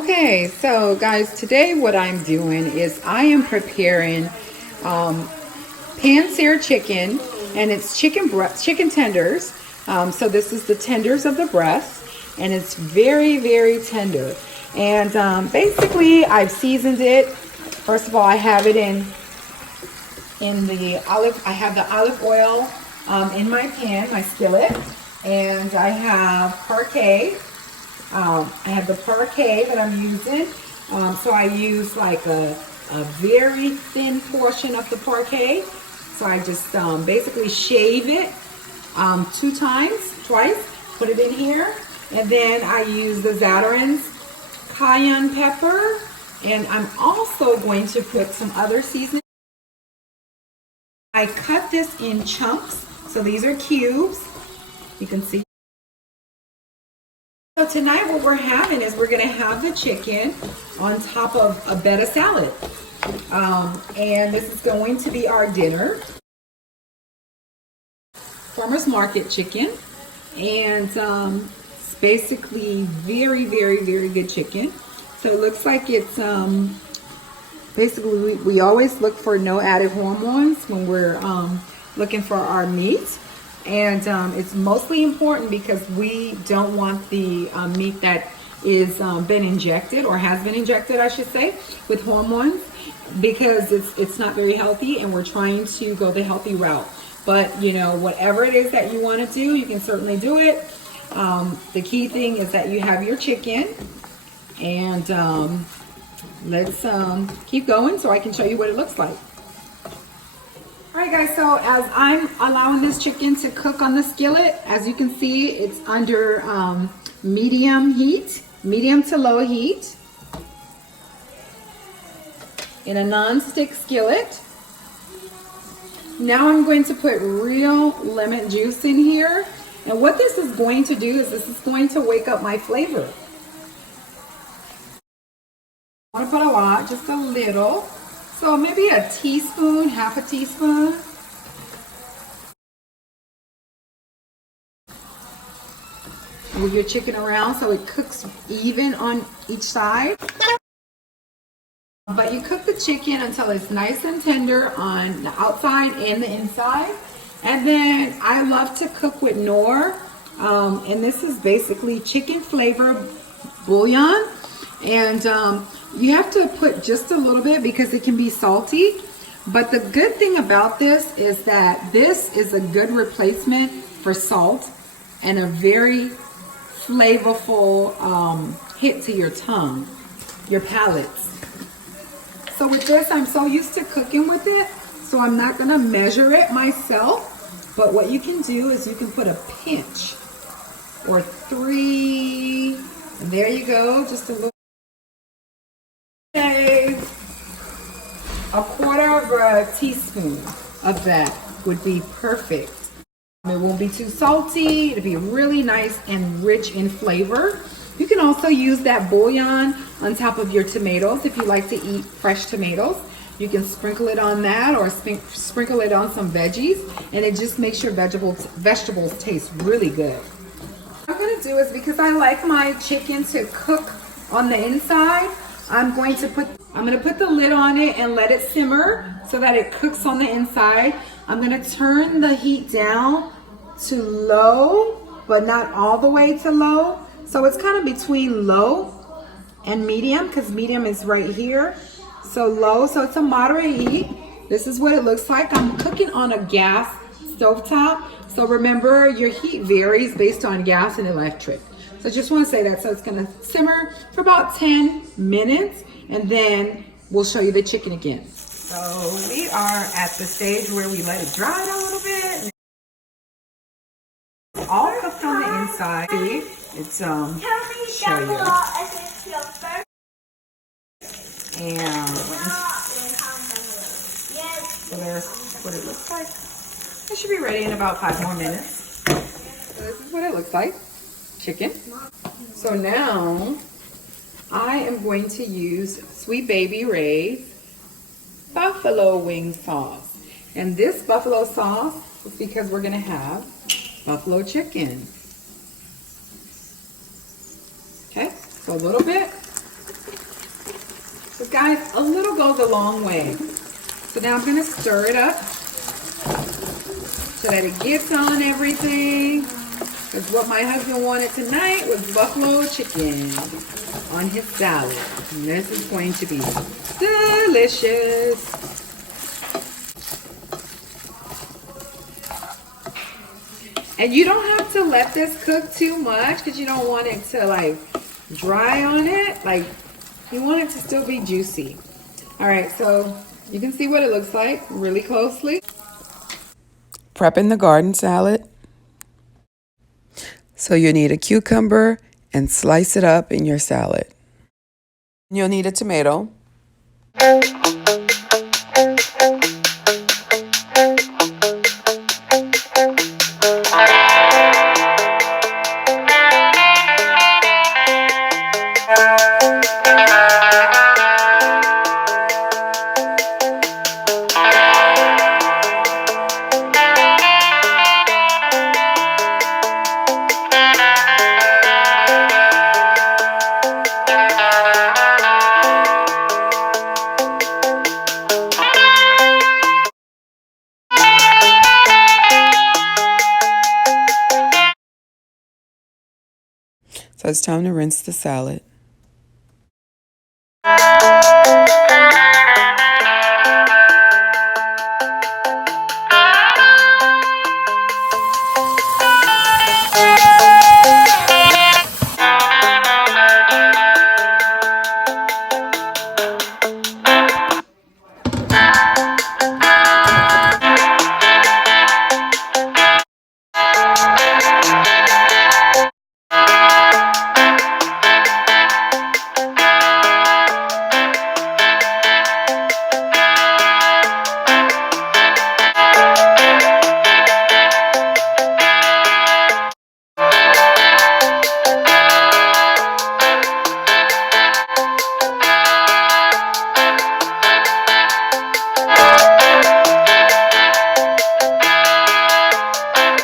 Okay, so guys, today what I'm doing is I am preparing pan-seared chicken, and it's chicken tenders. So this is the tenders of the breast, and it's very, very tender. And basically, I've seasoned it. First of all, I have it in the olive. I have the olive oil in my pan, my skillet, and I have parquet. I have the parquet that I'm using. So I use like a very thin portion of the parquet. So I just basically shave it twice, put it in here. And then I use the Zatarain's cayenne pepper. And I'm also going to put some other seasoning. I cut this in chunks. So these are cubes. You can see. So tonight what we're having is we're going to have the chicken on top of a bed of salad. And this is going to be our dinner. Farmer's market chicken. And it's basically very, very, very good chicken. So it looks like it's basically we always look for no added hormones when we're looking for our meat. And it's mostly important because we don't want the meat that is been injected, or has been injected, I should say, with hormones, because it's not very healthy, and we're trying to go the healthy route. But you know, whatever it is that you want to do, you can certainly do it. The key thing is that you have your chicken, and let's keep going so I can show you what it looks like. Alright guys, so as I'm allowing this chicken to cook on the skillet, as you can see, it's under medium heat, medium to low heat, in a non-stick skillet. Now I'm going to put real lemon juice in here, and what this is going to do is this is going to wake up my flavor. I want to put a lot, just a little. So maybe a teaspoon, half a teaspoon. Move your chicken around so it cooks even on each side. But you cook the chicken until it's nice and tender on the outside and the inside. And then I love to cook with Knorr. And this is basically chicken flavor bouillon. And you have to put just a little bit because it can be salty. But the good thing about this is that this is a good replacement for salt and a very flavorful hit to your tongue, your palates. So with this, I'm so used to cooking with it, so I'm not gonna measure it myself. But what you can do is you can put a pinch or 3, and there you go, just a little. A quarter of a teaspoon of that would be perfect. It won't be too salty. It'll be really nice and rich in flavor. You can also use that bouillon on top of your tomatoes if you like to eat fresh tomatoes. You can sprinkle it on that, or sprinkle it on some veggies, and it just makes your vegetables taste really good. What I'm going to do is, because I like my chicken to cook on the inside, I'm going to put the lid on it and let it simmer so that it cooks on the inside. I'm going to turn the heat down to low, but not all the way to low. So it's kind of between low and medium, because medium is right here. So low, so it's a moderate heat. This is what it looks like. I'm cooking on a gas stovetop. So remember, your heat varies based on gas and electric. So I just want to say that. So it's going to simmer for about 10 minutes, and then we'll show you the chicken again. So we are at the stage where we let it dry a little bit. It's all cooked on the inside. See, it's show you. And so there's what it looks like. It should be ready in about 5 more minutes. So this is what it looks like. Chicken. So now I am going to use Sweet Baby Ray's buffalo wing sauce. And this buffalo sauce is because we're going to have buffalo chicken. Okay, so a little bit Because guys, a little goes a long way. So now I'm going to stir it up so that it gets on everything. Because what my husband wanted tonight was buffalo chicken on his salad. And this is going to be delicious. And you don't have to let this cook too much because you don't want it to like dry on it. Like you want it to still be juicy. All right, so you can see what it looks like really closely. Prepping the garden salad. So you need a cucumber and slice it up in your salad. You'll need a tomato. So it's time to rinse the salad.